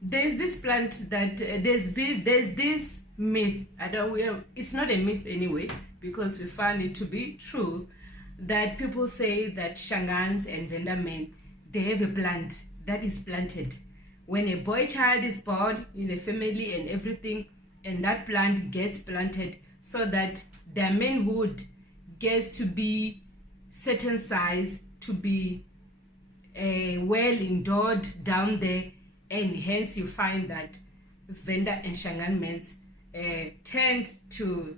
There's this plant that there's this myth. It's not a myth anyway, because we found it to be true, that people say that Shangans and Venda men, they have a plant that is planted when a boy child is born in a family and everything, and that plant gets planted so that their manhood gets to be certain size, to be well endowed down there, and hence you find that Venda and Shangan men tend to,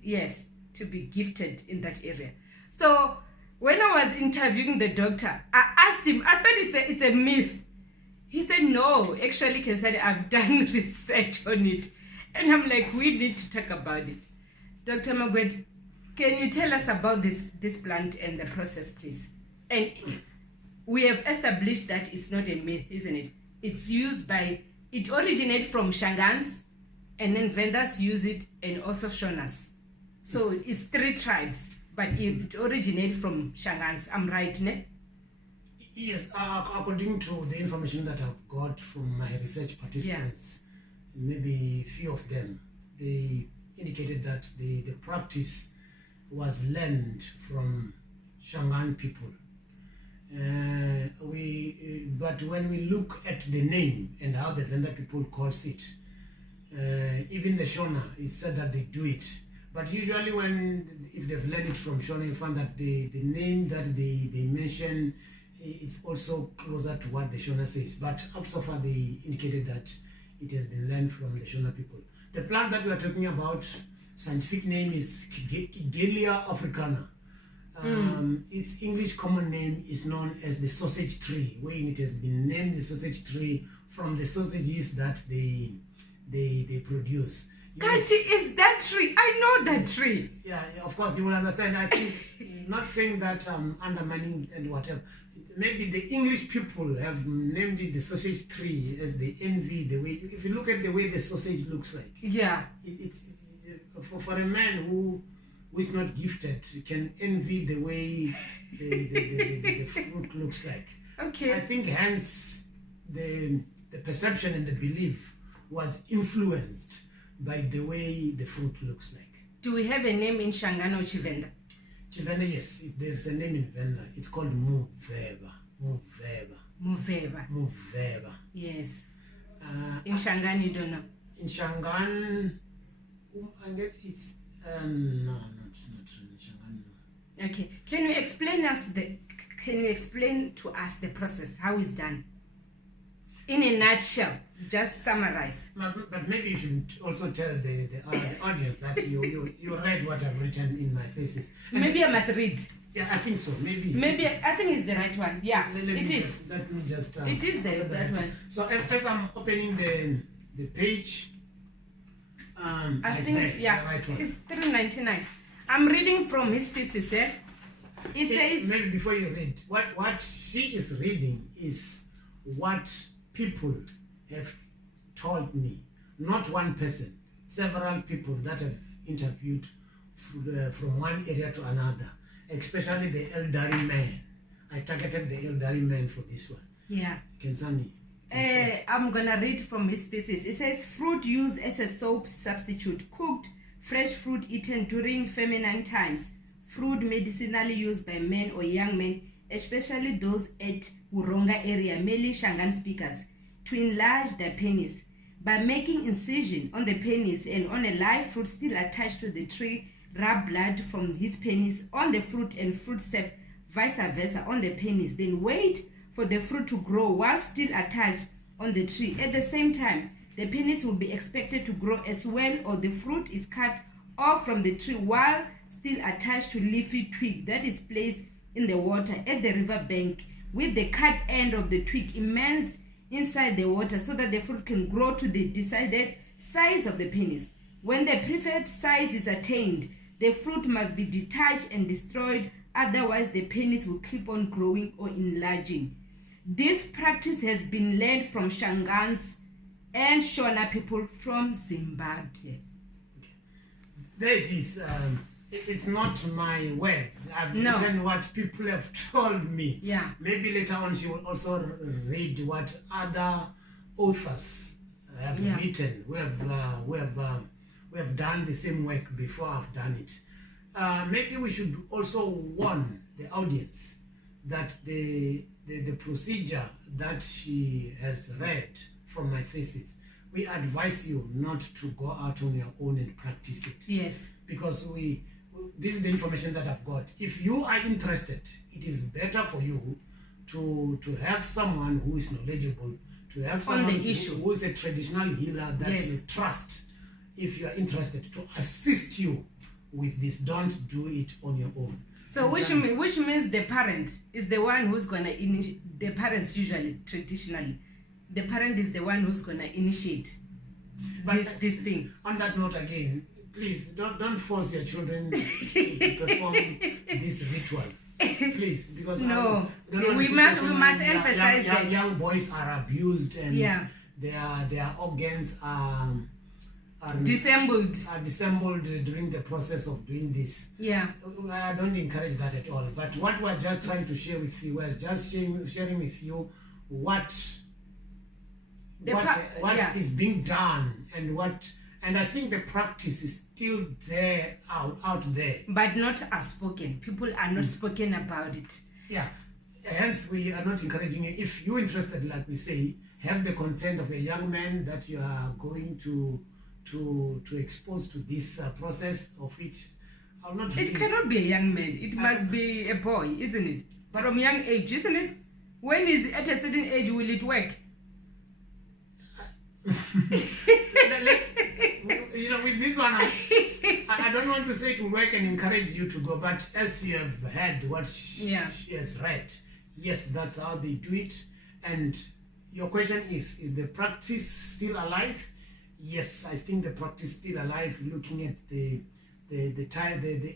yes, to be gifted in that area. So when I was interviewing the doctor, I asked him, I thought it's a myth. He said, no, actually, I've done research on it. And I'm like, we need to talk about it. Dr. Magwed, can you tell us about this plant and the process, please? And we have established that it's not a myth, isn't it? It's used it originates from Shangans, and then Vendas use it, and also Shonas. So it's 3 tribes, but it originates from Shangans. I'm right, ne? Yes, according to the information that I've got from my research participants, maybe a few of them, they indicated that the practice was learned from Shangan people. But when we look at the name and how the Venda people calls it, even the Shona, it's said that they do it. But usually if they've learned it from Shona, you find that the name that they mention, it's also closer to what the Shona says. But up so far, they indicated that it has been learned from the Shona people. The plant that we are talking about, scientific name is Kigelia africana. Its English common name is known as the sausage tree, wherein it has been named the sausage tree from the sausages that they produce. Kashi, is that tree? I know that tree. Yeah, of course, you will understand. I think, not saying that undermining and whatever. Maybe the English people have named it the sausage tree as they envy the way. If you look at the way the sausage looks like, yeah, it's for a man who is not gifted, can envy the way the fruit looks like. Okay. I think hence the perception and the belief was influenced by the way the fruit looks like. Do we have a name in Shangan or Chivenda? Chivenda, yes. There's a name in Venda. It's called Muveba. Yes. In Shangan, you don't know? In Shangan, I guess it's... no, not in Shangan, no. Okay. Can you explain to us the process, how it's done? In a nutshell, just summarize. But maybe you should also tell the audience that you read what I've written in my thesis. And maybe I must read. Yeah, I think so. Maybe I think it's the right one. Yeah, let me just. It is that one. So as I'm opening the page, I think it's, the right one. It's 399. I'm reading from his thesis. It says. Maybe before you read, what she is reading is what people have told me, not one person, several people that have interviewed from one area to another, especially the elderly man. I targeted the elderly man for this one. Yeah. Kensani. I'm gonna read from his thesis. It says, fruit used as a soap substitute, cooked, fresh fruit eaten during feminine times, fruit medicinally used by men or young men, especially those at Uronga area, mainly Shangan speakers, to enlarge their penis. By making incision on the penis and on a live fruit still attached to the tree, rub blood from his penis on the fruit and fruit sap, vice versa on the penis, then wait for the fruit to grow while still attached on the tree. At the same time, the penis will be expected to grow as well, or the fruit is cut off from the tree while still attached to leafy twig that is placed in the water at the river bank, with the cut end of the twig immersed inside the water so that the fruit can grow to the decided size of the penis. When the preferred size is attained, the fruit must be detached and destroyed, otherwise the penis will keep on growing or enlarging. This practice has been learned from Shangans and Shona people from Zimbabwe. There it is. It's not my words. I've written what people have told me. Yeah. Maybe later on she will also read what other authors have written, we have done the same work before I've done it. Maybe we should also warn the audience that the procedure that she has read from my thesis, we advise you not to go out on your own and practice it. Yes. Because this is the information that I've got. If you are interested, it is better for you to have someone who is knowledgeable, to have someone who is a traditional healer that you trust, if you are interested, to assist you with this. Don't do it on your own. So which means the parent is the one who's going to the parents usually, traditionally, the parent is the one who's going to initiate this thing. On that note again, please don't force your children to perform this ritual. Please, because we must emphasize that young boys are abused and their organs are disassembled during the process of doing this. Yeah, I don't encourage that at all. But what we're just trying to share with you is just sharing with you what is being done and I think the practice is still there out there, but not as spoken. People are not spoken about it. Yeah, hence we are not encouraging you. If you're interested, like we say, have the consent of a young man that you are going to expose to this process, of which I'll not. It cannot be a young man. It must be a boy, isn't it? But from young age, isn't it? When is at a certain age will it work? With this one, I don't want to say it will work and encourage you to go, but as you have heard what she has read, yes, that's how they do it. And your question is the practice still alive? Yes, I think the practice is still alive, looking at the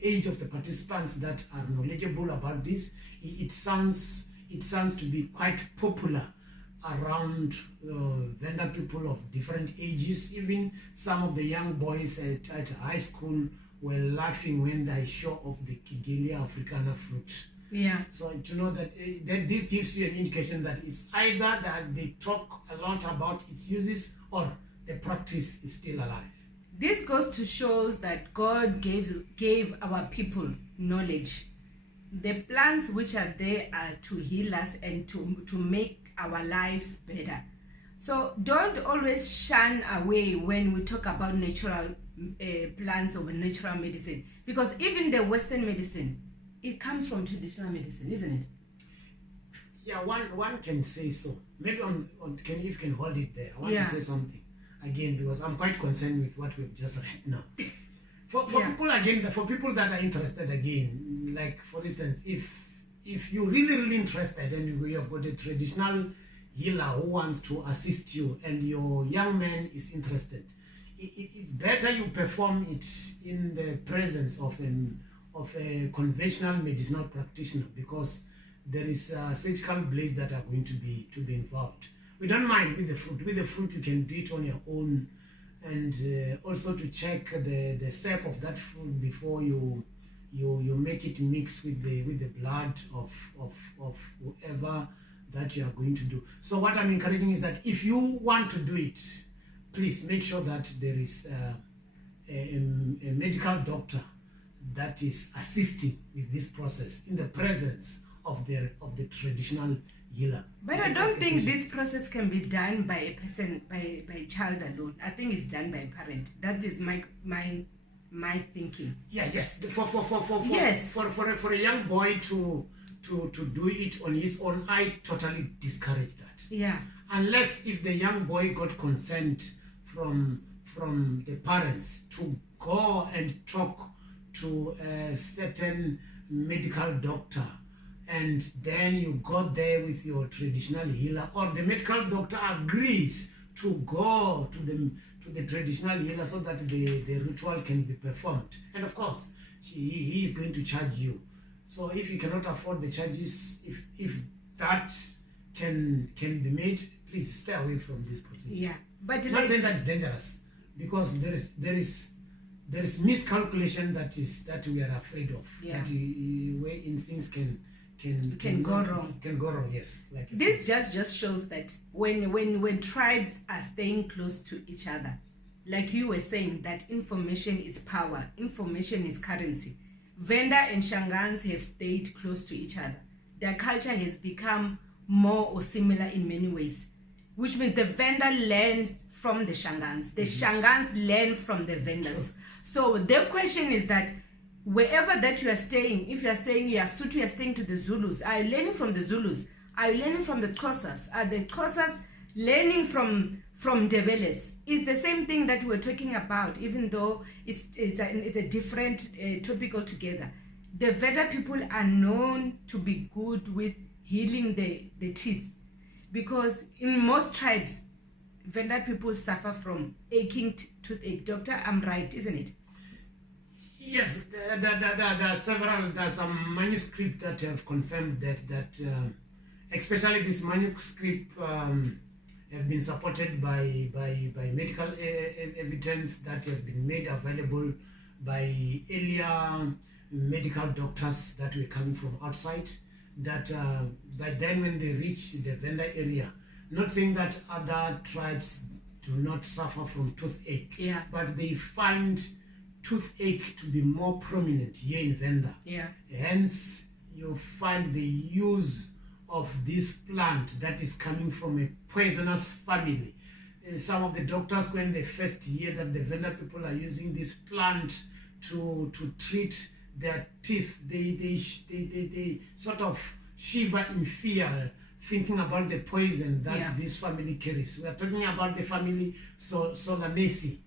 age of the participants that are knowledgeable about this. It sounds to be quite popular around Venda people of different ages. Even some of the young boys at high school were laughing when they show off the Kigelia africana fruit. Yeah. So to know that this gives you an indication that it's either that they talk a lot about its uses or the practice is still alive. This goes to show that God gave our people knowledge. The plants which are there are to heal us and to make our lives better. So don't always shun away when we talk about natural plants or natural medicine, because even the Western medicine, it comes from traditional medicine, isn't it? Yeah, one can say so. Maybe if you can hold it there. I want to say something again, because I'm quite concerned with what we've just read now. For people that are interested again, like for instance, if you're really interested and you have got a traditional healer who wants to assist you and your young man is interested, it's better you perform it in the presence of a conventional medicinal practitioner, because there is surgical blades that are going to be involved. We don't mind with the fruit. With the fruit, you can do it on your own, and also to check the sap of that fruit before you make it mix with the blood of whoever that you are going to do. So what I'm encouraging is that if you want to do it, please make sure that there is a medical doctor that is assisting with this process in the presence of the traditional healer. But I don't think this process can be done by a person, by a child alone. I think it's done by a parent. That is my thinking. Yes. For a young boy to do it on his own, I totally discourage that. Yeah. Unless if the young boy got consent from the parents to go and talk to a certain medical doctor, and then you go there with your traditional healer, or the medical doctor agrees to go to the traditional healer so that the ritual can be performed. And of course, he is going to charge you. So if you cannot afford the charges, if that can be made, please stay away from this procedure. Yeah, but I'm not saying that's dangerous, because there is miscalculation that we are afraid of. Yeah. That wherein things can can go wrong. Can go wrong, yes. Like This just shows that when tribes are staying close to each other, like you were saying, that information is power, information is currency. Venda and Shangans have stayed close to each other. Their culture has become more or similar in many ways, which means the Venda learns from the Shangans. The Shangans learn from the Vendas. So the question is that wherever that you are staying, if you are staying, you are Sotho, you are staying to the Zulus. Are you learning from the Zulus? Are you learning from the Xhosas? Are the Xhosas learning from Ndebeles? It's the same thing that we're talking about, even though it's a different topic altogether. The Veda people are known to be good with healing the teeth, because in most tribes, Veda people suffer from aching toothache. Doctor, I'm right, isn't it? Yes, there are some manuscripts that have confirmed that especially this manuscript have been supported by medical evidence that have been made available by earlier medical doctors that were coming from outside, that by then when they reach the Venda area, not saying that other tribes do not suffer from toothache, Yeah. but they find toothache to be more prominent here in Venda. Yeah. Hence, you find the use of this plant that is coming from a poisonous family. Some of the doctors, when they first hear that the Venda people are using this plant to treat their teeth, they sort of shiver in fear, thinking about the poison that this family carries. We are talking about the family Solanacea,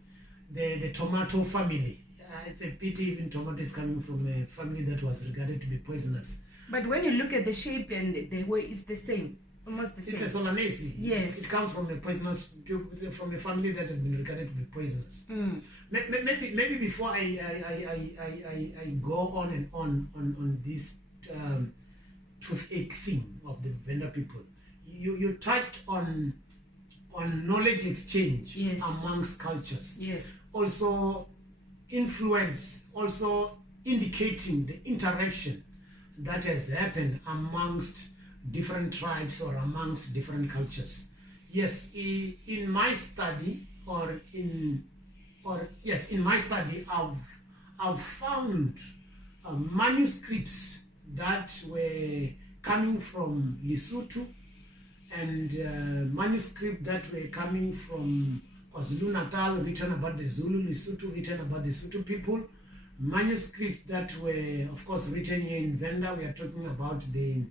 the tomato family. It's a pity even tomato is coming from a family that was regarded to be poisonous. But when you look at the shape and the way, it's the same, almost the same. It's a Solanacea. Yes. It comes from a poisonous, from a family that has been regarded to be poisonous. Maybe before I go on and on this toothache thing of the Venda people, you touched on knowledge exchange amongst cultures. Yes. Also influence, also indicating the interaction that has happened amongst different tribes or amongst different cultures. Yes, in my study, in my study, I've found manuscripts that were coming from Lesotho, and manuscripts that were coming from KwaZulu-Natal, written about the Zulu, Lesotho, written about the Sotho people. Manuscripts that were, of course, written here in Venda. We are talking about the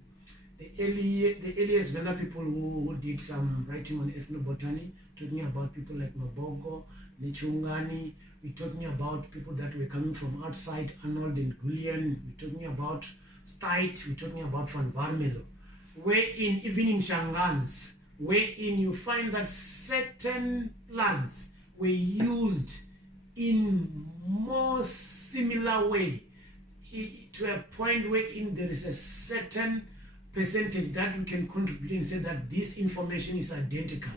earliest Venda people who did some writing on ethnobotany, talking about people like Mabogo, Nichungani. We're talking about people that were coming from outside, Arnold and Gullian. We're talking about Stite. We're talking about Van Varmelo. Wherein, even in Shangans, wherein you find that certain plants were used in more similar way, to a point wherein there is a certain percentage that we can contribute and say that this information is identical.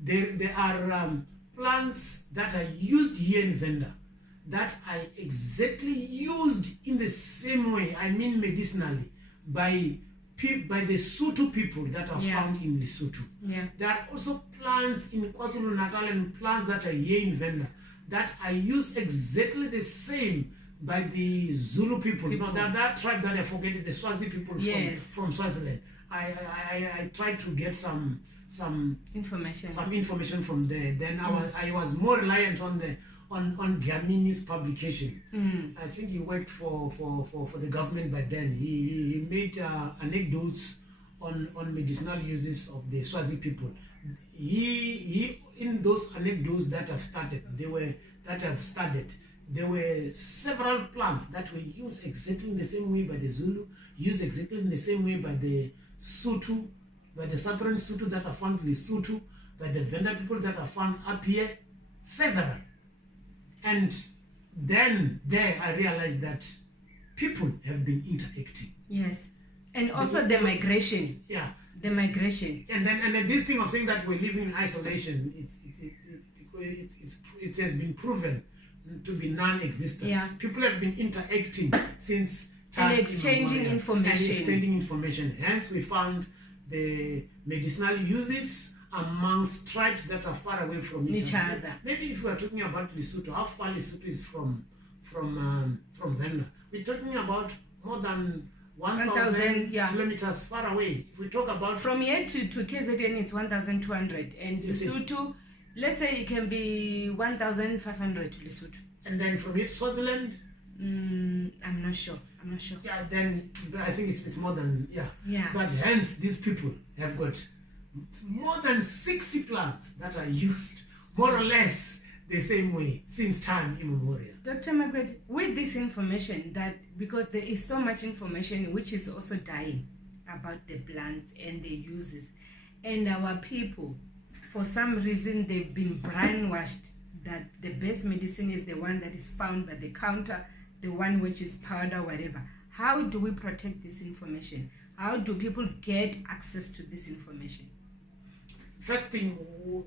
There are plants that are used here in Venda that are exactly used in the same way, I mean medicinally, by the Sotho people that are found in Lesotho. There are also plants in KwaZulu-Natal and plants that are here in Venda that are used exactly the same by the Zulu people. You know, that tribe that I forget is the Swazi people from Swaziland. I tried to get some information from there. Then I was more reliant on Dlamini's publication. I think he worked for the government by then. He made anecdotes on medicinal uses of the Swazi people. He in those anecdotes that I've studied, there were several plants that were used exactly in the same way by the Zulu, used exactly in the same way by the Sotho, by the Southern Sotho that are found in Lesotho, by the Venda people that are found up here, several. And then there I realized that people have been interacting. Yes. And also the migration. Yeah. The migration. And then this thing of saying that we're living in isolation, it has been proven to be non-existent. Yeah. People have been interacting since And exchanging information. And exchanging information. Hence, we found the medicinal uses amongst tribes that are far away from each other. Maybe if we are talking about Lesotho, how far Lesotho is from Venda? We're talking about more than 1,000 kilometers far away. If we talk about from here to KZN, it's 1,200, and Lesotho, let's say it can be 1,500 to Lesotho. And then from here to Swaziland, I'm not sure. Yeah, then I think it's more than Yeah. But hence these people have got more than 60 plants that are used more or less the same way since time immemorial. Dr. Margaret, with this information, that because there is so much information which is also dying about the plants and their uses, and our people, for some reason, they've been brainwashed that the best medicine is the one that is found by the counter, the one which is powder, whatever. How do we protect this information? How do people get access to this information? First thing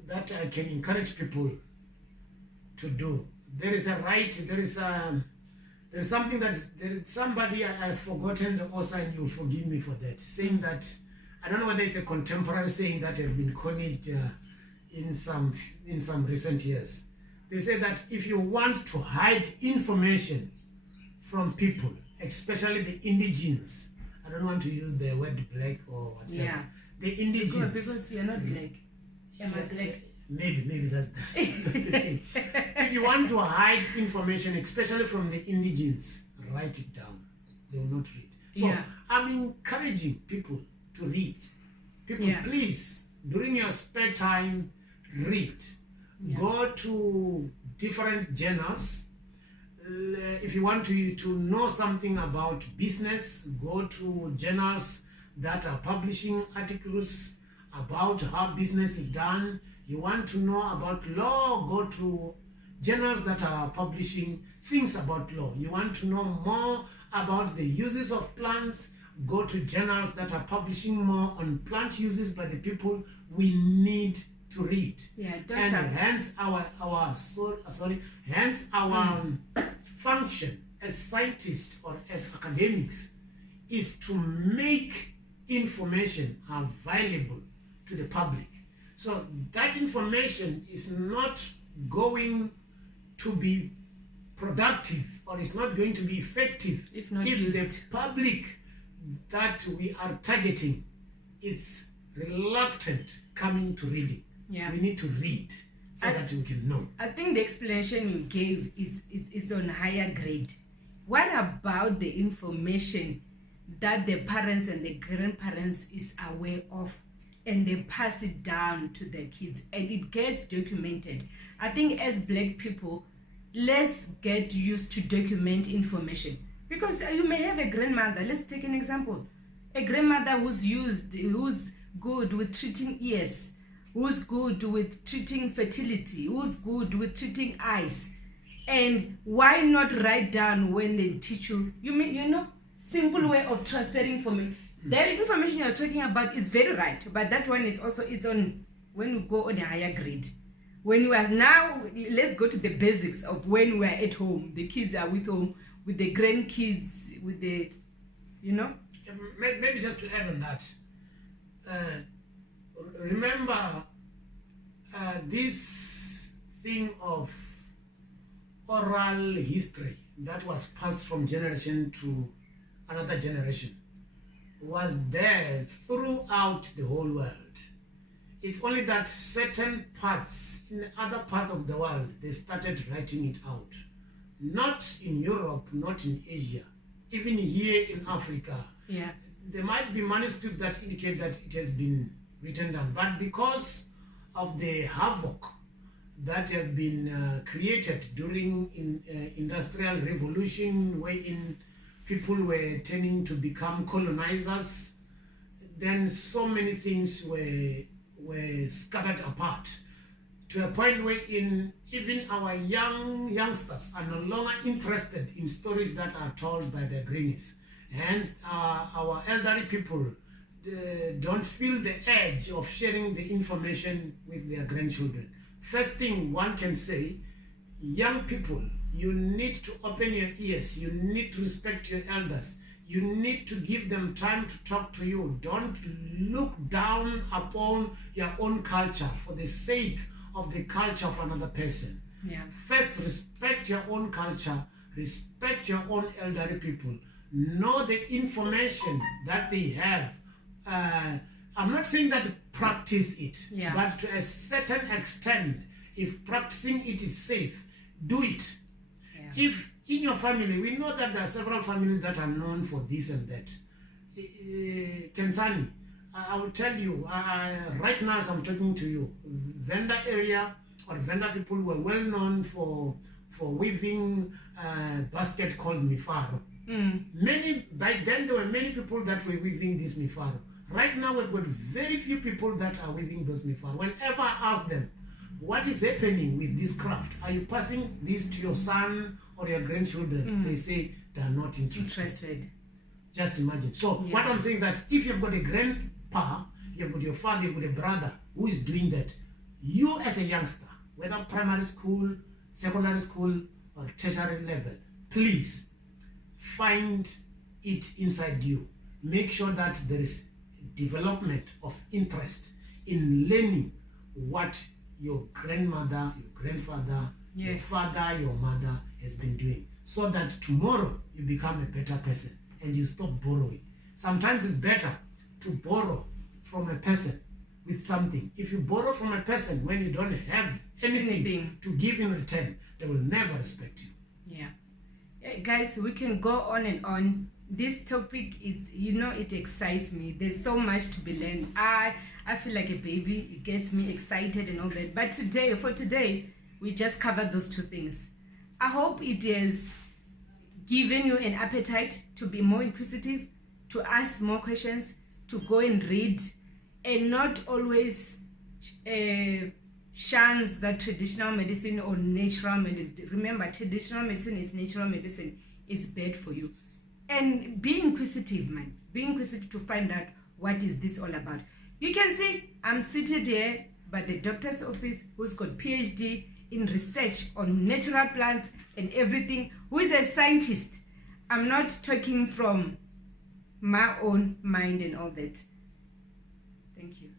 that I can encourage people to do, there is something somebody, I've forgotten the author, and you'll forgive me for that, saying that, I don't know whether it's a contemporary saying that has been coined in some recent years. They say that if you want to hide information from people, especially the indigenous, I don't want to use the word black or whatever. Yeah. The indigenous. Because you're not black. Am I black? Maybe that's the thing. If you want to hide information, especially from the indigenous, write it down. They will not read. So I'm encouraging people to read. People, please, during your spare time, read. Go to different journals. If you want to know something about business, go to journals that are publishing articles about how business is done. You want to know about law, go to journals that are publishing things about law. You want to know more about the uses of plants, go to journals that are publishing more on plant uses by the people we need to read. And hence our function as scientists or as academics is to make information available to the public. So that information is not going to be productive, or it's not going to be effective if the public that we are targeting is reluctant coming to reading. We need to read so that we can know. I think the explanation you gave is on higher grade. What about the information that the parents and the grandparents is aware of, and they pass it down to their kids and it gets documented? I think as Black people, let's get used to document information, because you may have a grandmother. Let's take an example. A grandmother who's good with treating ears, who's good with treating fertility, who's good with treating eyes. And why not write down when they teach you? Simple way of transferring information. That information you're talking about is very right, but that one is also, it's on when we go on a higher grade. When we are now, let's go to the basics of when we are at home. The kids are with home, with the grandkids, with the, Maybe just to add on that, remember this thing of oral history that was passed from generation to another generation was there throughout the whole world. It's only that certain parts, in other parts of the world, they started writing it out. Not in Europe, not in Asia, even here in Africa. There might be manuscripts that indicate that it has been written down, but because of the havoc that have been created during industrial revolution, wherein people were tending to become colonizers, then so many things were scattered apart to a point where even our youngsters are no longer interested in stories that are told by their grannies. Hence, our elderly people don't feel the edge of sharing the information with their grandchildren. First thing one can say, young people, you need to open your ears. You need to respect your elders. You need to give them time to talk to you. Don't look down upon your own culture for the sake of the culture of another person. Yeah. First, respect your own culture, respect your own elderly people, know the information that they have. I'm not saying that practice it, Yeah. but to a certain extent, if practicing it is safe, do it. Yeah. If in your family, we know that there are several families that are known for this and that. Kensani, I will tell you, right now as I'm talking to you, Venda area or Venda people were well known for weaving basket called mifaro. By then there were many people that were weaving this mifaro. Right now we've got very few people that are weaving those mifaro. Whenever I ask them, what is happening with this craft? Are you passing this to your son or your grandchildren? They say they are not interested. Just imagine. So what I'm saying is that if you've got a grandpa, you've got your father, you've got a brother who is doing that, you as a youngster, whether primary school, secondary school, or tertiary level, please find it inside you. Make sure that there is development of interest in learning what your grandmother, your grandfather, your father, your mother has been doing, so that tomorrow you become a better person and you stop borrowing. Sometimes it's better to borrow from a person with something. If you borrow from a person when you don't have anything to give in return, they will never respect you. Yeah, guys, we can go on and on. This topic, it excites me. There's so much to be learned. I feel like a baby. It gets me excited and all that. But for today, we just covered those two things. I hope it has given you an appetite to be more inquisitive, to ask more questions, to go and read, and not always shuns that traditional medicine or natural medicine. Remember, traditional medicine is natural medicine. It's bad for you. And be inquisitive, man. Be inquisitive to find out what is this all about. You can see I'm seated here by the doctor's office who's got PhD in research on natural plants and everything, who is a scientist. I'm not talking from my own mind and all that. Thank you.